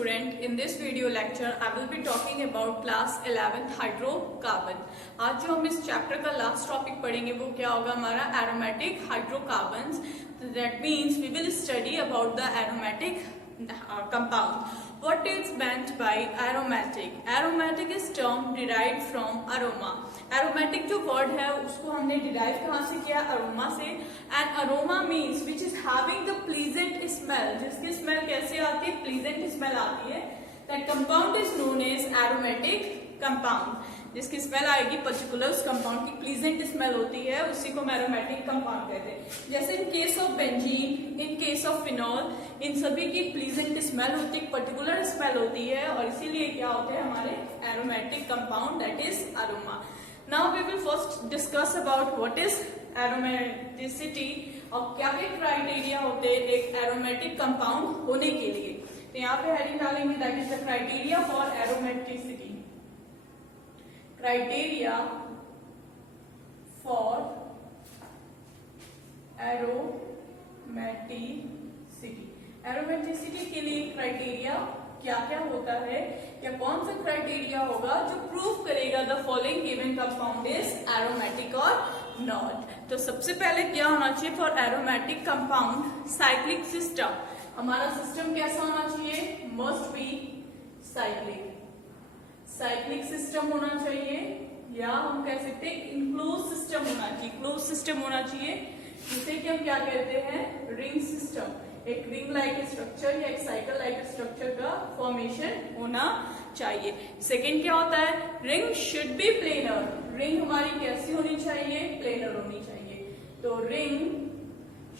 student, in this video lecture I will be talking about class 11th hydrocarbon. आज जो हम इस chapter का लास्ट टॉपिक पढ़ेंगे वो क्या होगा हमारा aromatic hydrocarbons. That means we will study about the aromatic compound. What is meant by aromatic? Aromatic is term derived from aroma. Aromatic जो word है उसको हमने derive कहाँ से किया? aroma से। And aroma means which is having the pleasant smell. जिसकी smell कैसे आती है? pleasant smell आती है। That compound is known as aromatic compound. जिसकी स्मेल आएगी पर्टिकुलर उस कंपाउंड की प्लीजेंट स्मेल होती है, उसी को एरोमेटिक कंपाउंड कहते हैं। जैसे in case of benzene, in case of phenol, इन सभी की प्लीजेंट स्मेल होती है, पर्टिकुलर स्मेल होती है और इसीलिए क्या होते हैं हमारे aromatic compound, that is aroma. Now we will first discuss about what is aromaticity और क्या क्या क्राइटेरिया होते हैं एक एरोमेटिक कंपाउंड होने के लिए। तो यहाँ पे हेडिंग डालेंगे that is the criteria for aromaticity. Criteria for aromaticity। Aromaticity के लिए क्राइटेरिया क्या क्या होता है या कौन सा क्राइटेरिया होगा जो प्रूव करेगा the following given compound is aromatic और नॉट। तो सबसे पहले क्या होना चाहिए for aromatic compound? Cyclic system. हमारा सिस्टम कैसा होना चाहिए? Must be cyclic. Cyclic system होना चाहिए या हम कह सकते हैं इनक्लोज सिस्टम होना चाहिए। क्लोज सिस्टम होना चाहिए जिसे कि हम क्या कहते हैं? Ring system. एक रिंग लाइक स्ट्रक्चर या एक साइकिल लाइक स्ट्रक्चर का फॉर्मेशन होना चाहिए। सेकेंड क्या होता है? Ring should be planar. Ring हमारी कैसी होनी चाहिए? प्लेनर होनी चाहिए। तो ring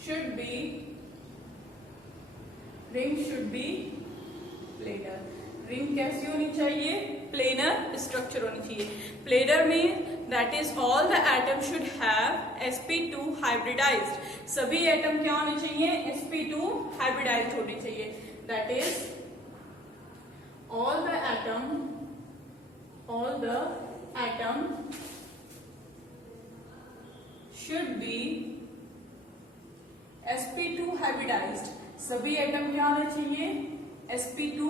should be planar. Ring कैसी होनी चाहिए? प्लेनर स्ट्रक्चर होनी चाहिए। प्लेनर में that is all the atom should have sp2 hybridized. सभी एटम क्या होने चाहिए? sp2 हाइब्रिडाइज्ड होने चाहिए। That is all the atom should be sp2 hybridized. सभी एटम क्या होने चाहिए? sp2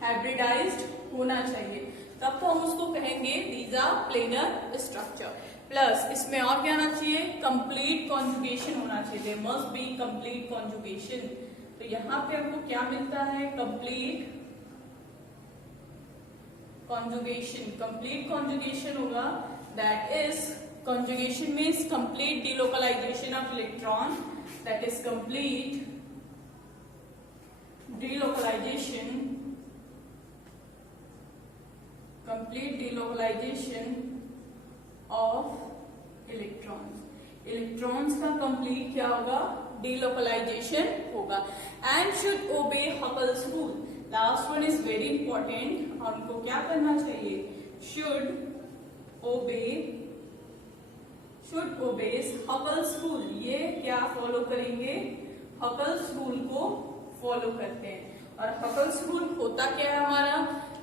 हाइब्रिडाइज्ड होना चाहिए, तब तो हम उसको कहेंगे these are planar structure. Plus इसमें और क्या आना चाहिए? कंप्लीट कॉन्जुगेशन होना चाहिए। There must be complete conjugation. तो यहाँ पे हमको क्या मिलता है? Complete conjugation. कंप्लीट कॉन्जुगेशन होगा that is conjugation means complete delocalization of electron. That is complete delocalization of electrons. Electrons का कंप्लीट क्या होगा? डिलोकलाइजेशन होगा। And should obey Huckel's rule. Last one is very important और उनको क्या करना चाहिए? Should obeys Huckel's rule. ये क्या फॉलो करेंगे? हकल्स रूल को फॉलो करते हैं। और हकल्स रूल होता क्या है हमारा?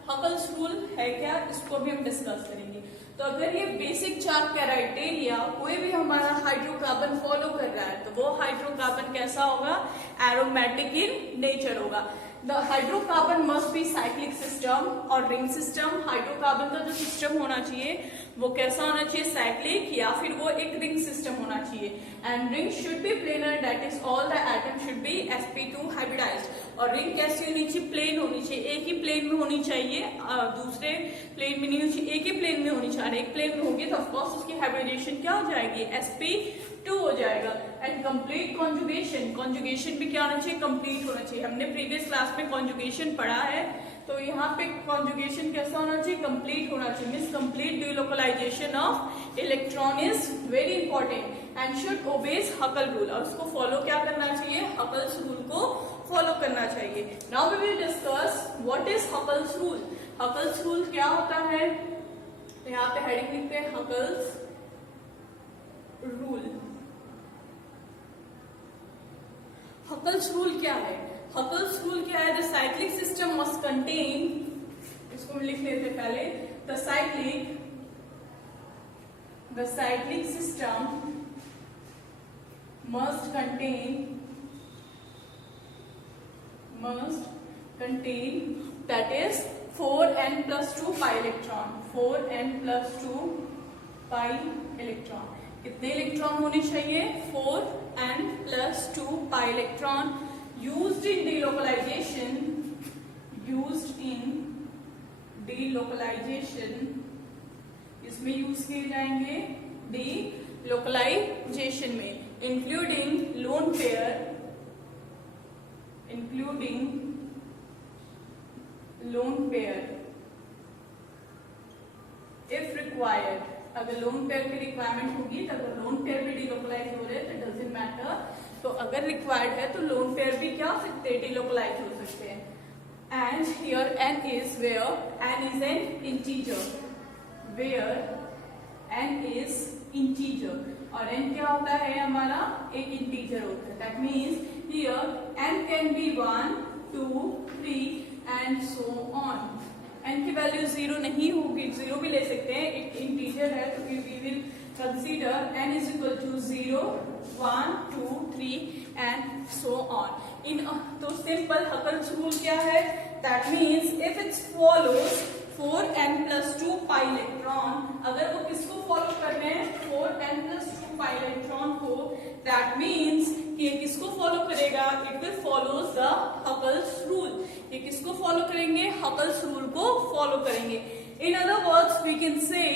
हकल्स रूल है क्या, इसको भी हम डिस्कस करेंगे। तो अगर ये बेसिक चार क्राइटेरिया कोई भी हमारा हाइड्रोकार्बन फॉलो कर रहा है तो वो हाइड्रोकार्बन कैसा होगा? एरोमेटिक इन नेचर होगा। The hydrocarbon must be cyclic system और रिंग सिस्टम। हाइड्रोकार्बन का जो सिस्टम होना चाहिए वो कैसा होना चाहिए? साइक्लिक या फिर वो एक रिंग सिस्टम होना चाहिए। And ring should be planar that is all the atom should be sp2 hybridized. और रिंग कैसी होनी चाहिए? प्लेन होनी चाहिए। एक ही प्लेन में होनी चाहिए, दूसरे प्लेन में नहीं होनी चाहिए, एक ही प्लेन में होनी चाहिए। एक प्लेन में होगी तो ऑफकोर्स उसकी हाइब्रिडेशन क्या हो जाएगी? sp2 हो जाएगा। And complete conjugation. कॉन्जुगेशन भी क्या होना चाहिए? कंप्लीट होना चाहिए। हमने प्रीवियस क्लास में कॉन्जुगेशन पढ़ा है, तो यहाँ पे कॉन्जुगेशन कैसा होना चाहिए? कंप्लीट होना चाहिए। Means complete delocalization of electron is very important and should obeys हकल rule. और उसको फॉलो क्या करना चाहिए? हकल्स रूल को फॉलो करना चाहिए। Now we will discuss what is Huckel's rule. Huckel's rule क्या होता है? तो यहाँ पे हेडिंग लिखते हैं हकल्स रूल। हकल्स रूल क्या है? हकल्स रूल क्या है? The cyclic system must contain, इसको लिख लेते पहले, the cyclic system must contain, that is 4n plus 2 pi electron, 4n plus 2 pi electron. कितने इलेक्ट्रॉन होने चाहिए? 4n plus 2 pi electron used in delocalization, इसमें यूज किए जाएंगे delocalization में, including lone pair, if required. अगर लोन पेयर की requirement होगी तो अगर लोन पेयर भी डिलोकलाइज हो रहे तो डजंट मैटर, तो अगर रिक्वायर्ड है तो लोन पेयर भी क्या हो सकते हैं? डिलोकलाइज हो सकते हैं. And here n is where n is an integer, where n is integer, और n क्या होता है? हमारा एक इंटीजर होता है. That means here n can be 1, 2, 3 and so on. n की वैल्यू 0 नहीं होगी, 0 भी ले सकते हैं, एक इंटीजर है तो we will consider n is equal to 0, 1, 2, 3 and so on. तो सिंपल हकल्स रूल क्या है? That means if it's follows 4n plus 2 pi electron, अगर वो किसको फॉलो कर रहे हैं? 4n plus 2 pi electron को. दैट मीन्स कि ये किसको फॉलो करेगा? It will follows the Huckel's rule. ये किसको फॉलो करेंगे? हकल्स रूल को फॉलो करेंगे. In other words, we can say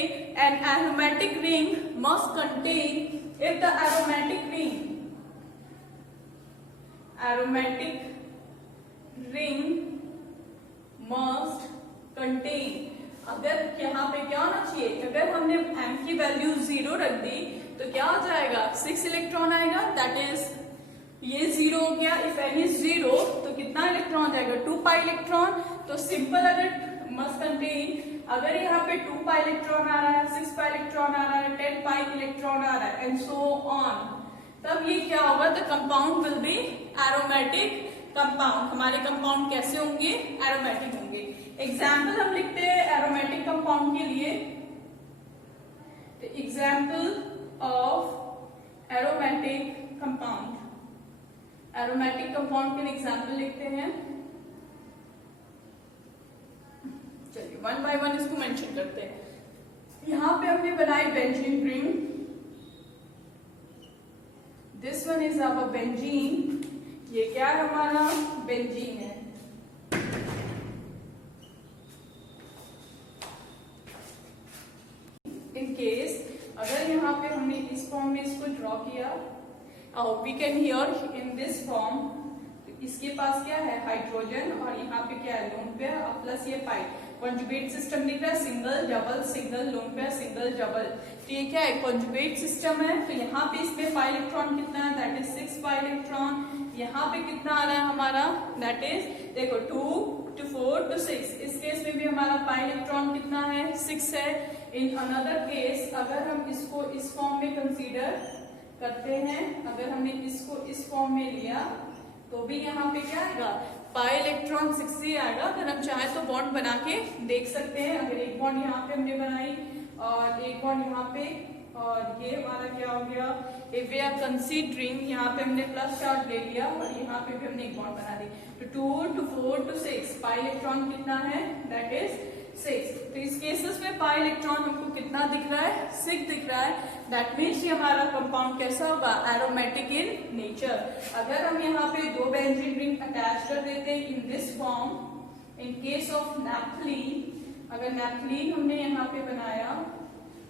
an aromatic ring must contain, if the aromatic ring must contain, अगर यहाँ पे क्या होना चाहिए? अगर हमने m की वैल्यू 0 रख दी तो क्या हो जाएगा? 6 इलेक्ट्रॉन आएगा. दैट इज ये 0 हो गया. इफ n इज 0 तो कितना इलेक्ट्रॉन जाएगा? 2 पाई इलेक्ट्रॉन. तो सिंपल अगर मस्ट कंटेन, अगर यहाँ पे 2 पाई इलेक्ट्रॉन आ रहा है, 6 पाई इलेक्ट्रॉन आ रहा है, 10 पाई इलेक्ट्रॉन आ रहा है एंड सो ऑन, तब ये क्या होगा? The compound will be aromatic compound. हमारे कंपाउंड कैसे होंगे? एरोमेटिक होंगे. एग्जाम्पल हम लिखते हैं एरोमेटिक कंपाउंड के लिए. Example of aromatic compound, aromatic compound के लिए एग्जाम्पल लिखते हैं. चलिए वन बाय वन इसको मेंशन करते हैं. यहां पे हमने बनाई benzene ring. This one is our benzene. ये क्या है? हमारा बेंजीन है. इन केस अगर यहाँ पे हमने इस फॉर्म में इसको ड्रॉ किया, we can here in this form, इसके पास क्या है? हाइड्रोजन, और यहाँ पे क्या है? लोन पेयर, और प्लस ये पाई. कॉन्जुगेट सिस्टम दिख रहा है, single double single, lone pair single double. तो ये क्या है? कॉन्जुगेट सिस्टम है. तो यहाँ पे इसमें पाई इलेक्ट्रॉन कितना है? That is 6 pi electron. यहाँ पे कितना आ रहा है हमारा? दैट इज देखो 2 to 4 to 6. इस केस में भी हमारा पाई इलेक्ट्रॉन कितना है? 6 है. इन अनदर केस अगर हम इसको इस फॉर्म में कंसीडर करते हैं, अगर हमने इसको इस फॉर्म में लिया तो भी यहाँ पे क्या आएगा? पाई इलेक्ट्रॉन 6 ही आएगा. अगर हम चाहे तो बॉन्ड बना के देख सकते हैं. अगर एक बॉन्ड यहाँ पे हमने बनाई और एक बॉन्ड यहाँ पे, और ये हमारा क्या हो गया? इफ वी आर कंसीडरिंग, यहाँ पे हमने प्लस चार्ज ले लिया और यहाँ पे भी हमने एक बॉन्ड बना दी. तो 2 to 4 to 6 पाई इलेक्ट्रॉन कितना है? That is 6. तो इस केसेस में पाई इलेक्ट्रॉन हमको कितना दिख रहा है? 6 दिख रहा है. दैट मीन्स ये हमारा कंपाउंड कैसा होगा? Aromatic in nature. अगर हम यहाँ पे 2 बेंजीन रिंग अटैच कर देते हैं इन this form, in case of naphthalene, अगर नैप्थलीन हमने यहाँ पे बनाया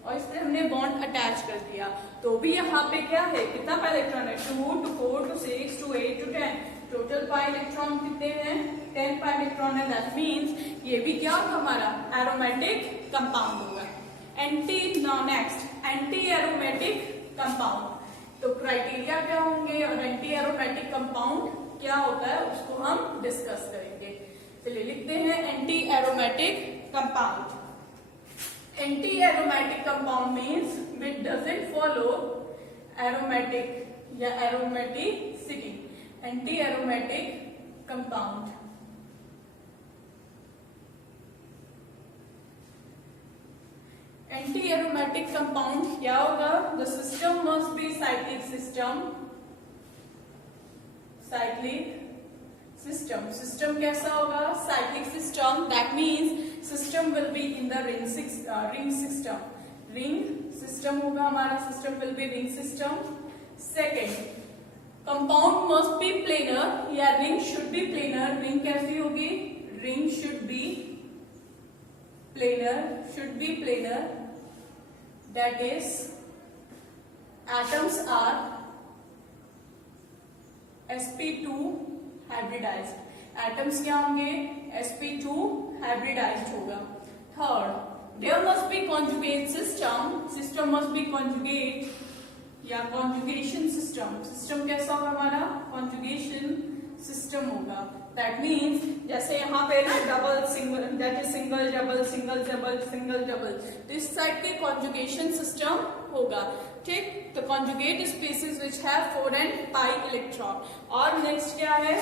और इससे हमने बॉन्ड अटैच कर दिया, तो भी यहाँ पे क्या है? कितना पाई इलेक्ट्रॉन है? 2 to 4 to 6 to 8 to 10. Total pi electron कितने हैं? 10 पाई इलेक्ट्रॉन है. दैट मीन्स ये भी क्या होगा? हमारा एरोमेटिक कंपाउंड होगा. Now next anti aromatic compound. तो क्राइटेरिया क्या होंगे और एंटी एरोमेटिक कंपाउंड क्या होता है उसको हम डिस्कस करेंगे. चलिए लिखते हैं anti aromatic compound. Anti aromatic compound means which doesn't follow aromatic या aromaticity. Anti aromatic compound. Anti aromatic compound क्या होगा? The system must be cyclic system. Cyclic system system, system कैसा होगा, cyclic system, that means system will be in the ring system, ring system होगा हमारा, system will be ring system. Second, compound must be planar, या ring should be planar, ring कैसी होगी, ring should be planar, that is atoms are sp2 hybridized, atoms क्या होंगे, sp2 hybridized होगा। Third, there must be conjugate system, system must be conjugate या conjugation system, system कैसा होगा हमारा, conjugation system होगा, दैट मीन्स जैसे यहाँ पे ना double single, that is single double single double single double, तो इस साइड के कॉन्जुगेशन सिस्टम होगा, ठीक। तो conjugate species which have 4 and pi electron. और नेक्स्ट क्या है,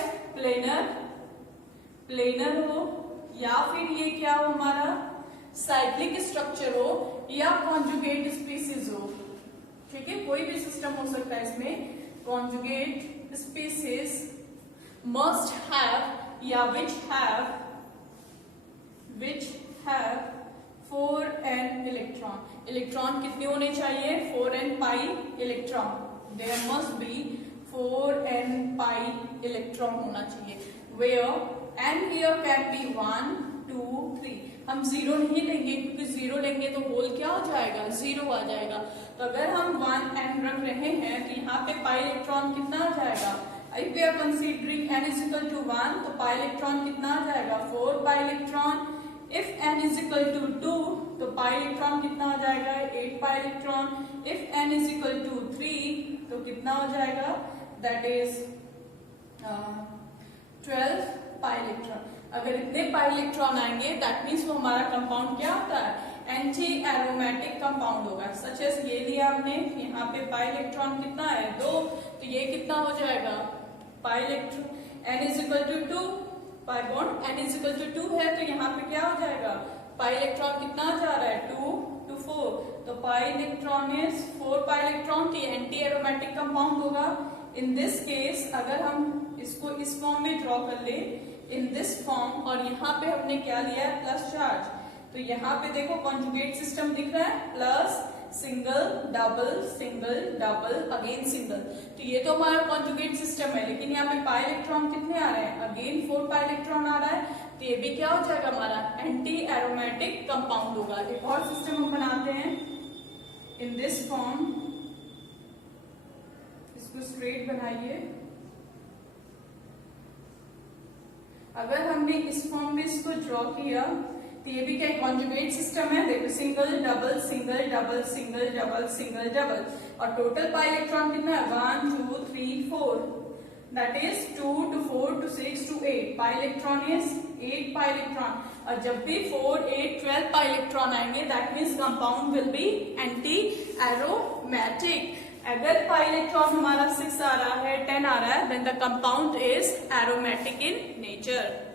प्लेनर हो, या फिर ये क्या हो हमारा, साइक्लिक स्ट्रक्चर हो, या कॉन्जुगेट स्पीसीज हो, ठीक है, कोई भी सिस्टम हो सकता है इसमें। कॉन्जुगेट स्पीसीज must have या which have 4n electron, electron कितने होने चाहिए, 4n pi electron, there must be 4n pi electron होना चाहिए, where n here can be 1 2 3, हम 0 नहीं लेंगे क्योंकि 0 लेंगे तो होल क्या हो जाएगा, 0 आ जाएगा, तो अगर हम 1n रख रहे हैं तो यहाँ पे पाई इलेक्ट्रॉन कितना आ जाएगा, if we are considering n is equal to 1 तो पाई इलेक्ट्रॉन कितना आ जाएगा, 4 pi electron, if n is equal to 2 तो पाई इलेक्ट्रॉन कितना आ जाएगा, 8 pi electron, if n is equal to 3 तो कितना हो जाएगा, that is 12 पाई इलेक्ट्रॉन। अगर इतने पाई इलेक्ट्रॉन आएंगे दैट मीन्स वो हमारा कंपाउंड क्या होता है, एंटी एरोमेटिक कंपाउंड होगा, सच एज ये लिया हमने, यहाँ पे पाई इलेक्ट्रॉन कितना है, 2, तो ये कितना हो जाएगा, pi electron, n is equal to 2, pi bond n is equal to 2 है, तो यहाँ पे क्या हो जाएगा, पाई इलेक्ट्रॉन कितना जा रहा है, 2 to 4, तो pi electron is 4 pi electron, तो एंटी एरोमेटिक कंपाउंड होगा। इन दिस केस अगर हम इसको इस फॉर्म में ड्रॉ कर ले, इन दिस फॉर्म, और यहाँ पे हमने क्या लिया है, प्लस चार्ज, तो यहाँ पे देखो कॉन्जुगेट सिस्टम दिख रहा है, plus single double again single, तो ये तो हमारा कॉन्जुगेट सिस्टम है, लेकिन यहाँ पे पाई इलेक्ट्रॉन कितने आ रहे हैं, अगेन 4 पाई इलेक्ट्रॉन आ रहा है, तो ये भी क्या हो जाएगा हमारा एंटी एरोमेटिक कंपाउंड होगा। एक और सिस्टम हम बनाते हैं इन दिस फॉर्म, इसको स्ट्रेट बनाइए, अगर हमने इस फॉर्म में इसको ड्रॉ किया तो ये भी क्या कॉन्जुगेट सिस्टम है, देखो single double single double single double single double, और टोटल पाई इलेक्ट्रॉन कितना है, 1 2 3 4, that is 2 to 4 to 6 to 8, pi electron is 8 pi electron, और जब भी 4 8 12 पाई इलेक्ट्रॉन आएंगे that means compound will be anti aromatic. अगर पाई इलेक्ट्रॉन हमारा 6 आ रहा है, 10 आ रहा है, then the compound is aromatic in nature.